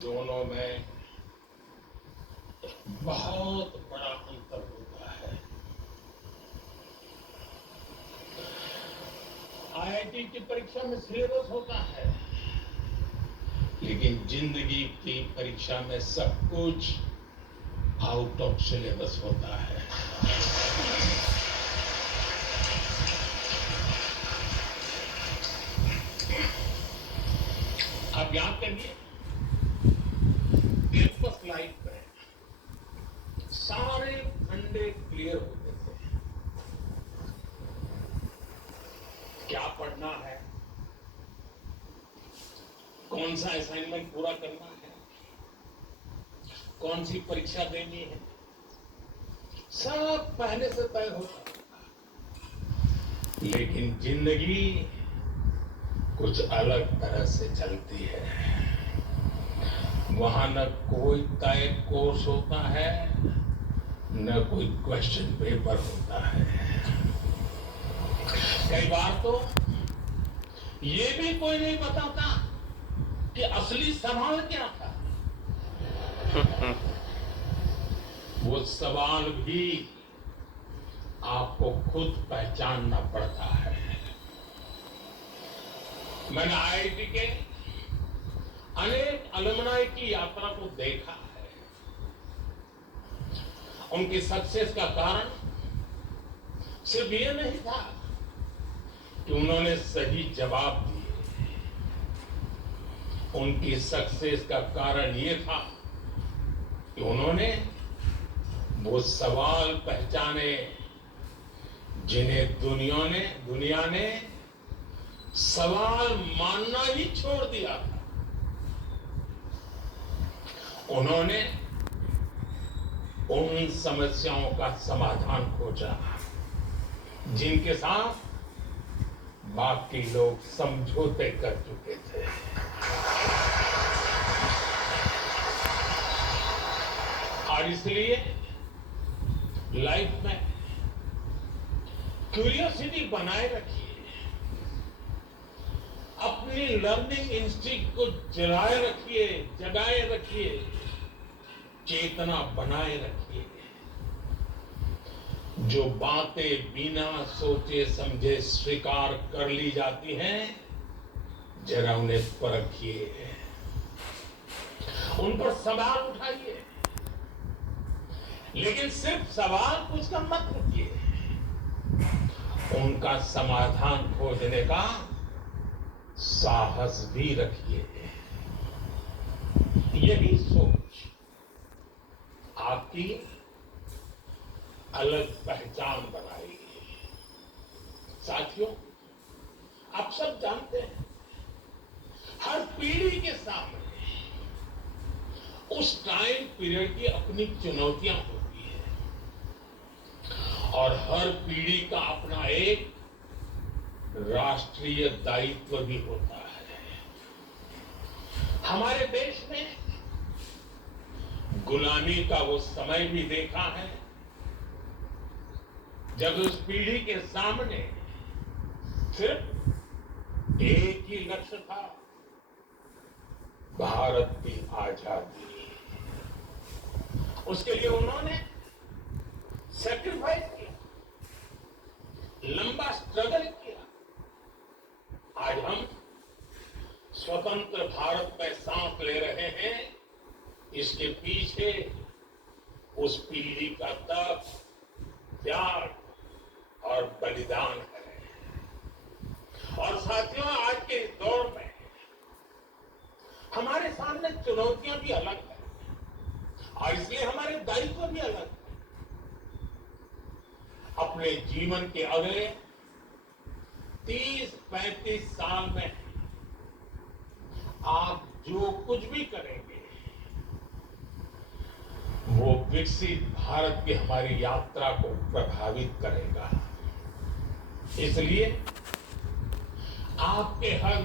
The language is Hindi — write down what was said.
दोनों में बहुत बड़ा अंतर होता है। आईआईटी की परीक्षा में सिलेबस होता है, लेकिन जिंदगी की परीक्षा में सब कुछ आउट ऑफ सिलेबस होता है। आप याद करिए, कैंपस लाइफ में सारे फंडे क्लियर होते थे। क्या पढ़ना है, कौन सा असाइनमेंट पूरा करना है, कौन सी परीक्षा देनी है, सब पहले से तय होता था। लेकिन जिंदगी कुछ अलग तरह से चलती है। वहां न कोई तय कोर्स होता है, न कोई क्वेश्चन पेपर होता है। कई बार तो ये भी कोई नहीं बताता कि असली सवाल क्या था। वो सवाल भी आपको खुद पहचानना पड़ता है। मैंने आईआईटी के अनेक अलुमनाई की यात्रा को देखा है। उनकी सक्सेस का कारण सिर्फ ये नहीं था कि उन्होंने सही जवाब दिए। उनकी सक्सेस का कारण ये था कि उन्होंने वो सवाल पहचाने जिन्हें दुनिया ने सवाल मानना ही छोड़ दिया था। उन्होंने उन समस्याओं का समाधान खोजा जिनके साथ बाकी लोग समझौते कर चुके थे। और इसलिए लाइफ में क्यूरियोसिटी बनाए रखिए, अपनी लर्निंग इंस्टिंक्ट को जगाए रखिए, चेतना बनाए रखिए। जो बातें बिना सोचे समझे स्वीकार कर ली जाती हैं, जरा उन्हें परखिए, उन पर सवाल उठाइए, लेकिन सिर्फ सवाल पूछकर मत रुकिए। उनका समाधान खोजने का साहस भी रखिए। यही सोच आपकी अलग पहचान बनाएगी। साथियों, आप सब जानते हैं, हर पीढ़ी के सामने उस टाइम पीरियड की अपनी चुनौतियां होती है और हर पीढ़ी का अपना एक राष्ट्रीय दायित्व भी होता है। हमारे देश में गुलामी का वो समय भी देखा है जब उस पीढ़ी के सामने सिर्फ एक ही लक्ष्य था, भारत की आजादी। उसके लिए उन्होंने सैक्रिफाइस किया, लंबा स्ट्रगल किया। आज हम स्वतंत्र भारत में सांस ले रहे हैं, इसके पीछे उस पीढ़ी का तप, त्याग और बलिदान है। और साथियों, आज के इस दौर में हमारे सामने चुनौतियां भी अलग है और इसलिए हमारे दायित्व भी अलग है। अपने जीवन के अगले 30-35 साल में आप जो कुछ भी करेंगे, वो विकसित भारत की हमारी यात्रा को प्रभावित करेगा। इसलिए आपके हर